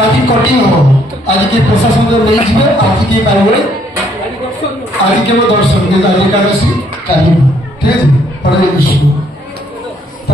आज कटिंग हम आज के प्रशासन नहीं जी आज के पाइबे आज के दर्शन आज एकादशी टाइम ठीक है हरे कृष्ण।